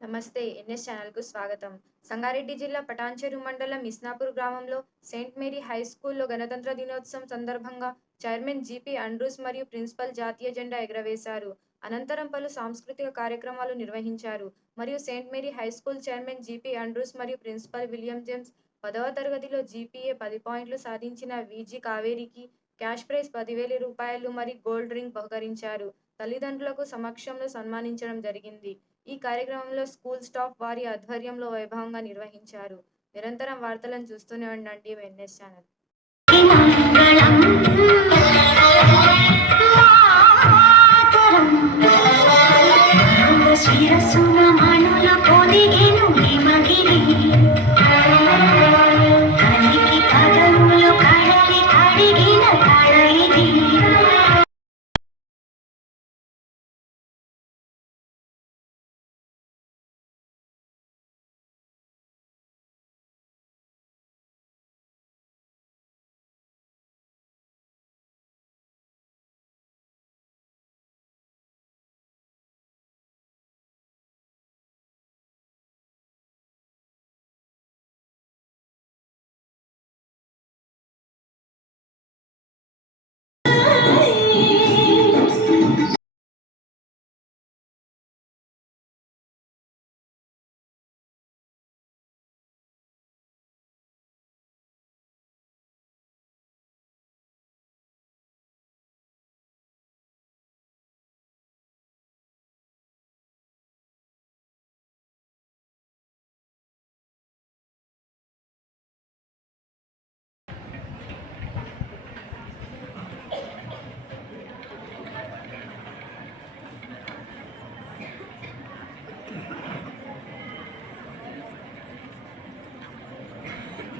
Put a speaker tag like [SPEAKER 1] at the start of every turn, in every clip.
[SPEAKER 1] నమస్తే ఎన్ఎస్ ఛానల్కు స్వాగతం. సంగారెడ్డి జిల్లా పటాన్చెరు మండలం ఇస్నాపూర్ గ్రామంలో సెయింట్ మేరీ హై స్కూల్లో గణతంత్ర దినోత్సవం సందర్భంగా చైర్మన్ జీపీ అండ్రూస్ మరియు ప్రిన్సిపల్ జాతీయ జెండా ఎగరవేశారు. అనంతరం పలు సాంస్కృతిక కార్యక్రమాలు నిర్వహించారు. మరియు saint Mary high school chairman G Andrews మరియు ప్రిన్సిపల్ విలియం జేమ్స్ పదవ తరగతిలో జీపీఏ పది పాయింట్లు సాధించిన విజి కావేరికి క్యాష్ ప్రైజ్ పదివేల రూపాయలు మరియు గోల్డ్ రింగ్ బహుకరించారు. తల్లిదండ్రులకు సమక్షంలో సన్మానించడం జరిగింది. ఈ కార్యక్రమంలో స్కూల్ స్టాఫ్ వారి ఆధ్వర్యంలో వైభవంగా నిర్వహించారు. నిరంతరం వార్తలను చూస్తూనే ఉండండి ఎన్ఎస్ ఛానల్.
[SPEAKER 2] శిరసున మణుల పొదిగెను హిమగిరి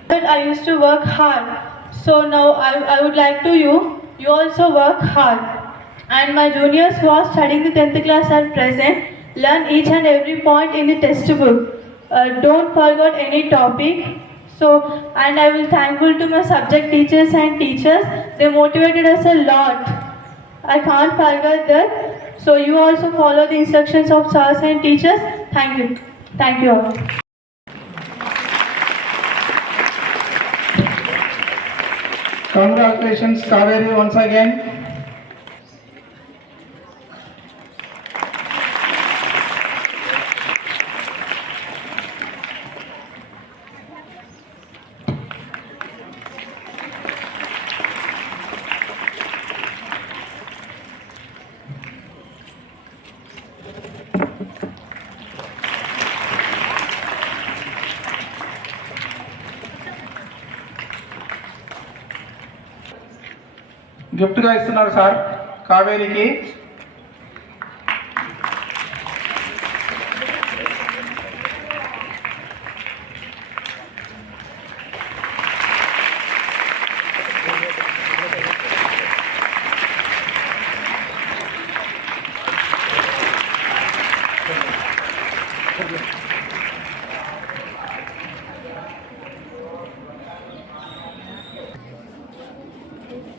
[SPEAKER 3] But I used to work hard. So now I, I would like to you, you also work hard. And my juniors who are studying the 10th class are present, learn each and every point in the textbook. Uh, don't forget any topic. So, and I will thankful to my subject teachers and teachers. They motivated us a lot. I can't forget that. So you also follow the instructions of sirs and teachers. Thank you. Thank you all.
[SPEAKER 4] Congratulations, Kaveri, once again. గిఫ్ట్గా ఇస్తున్నారు sir. కావేరికి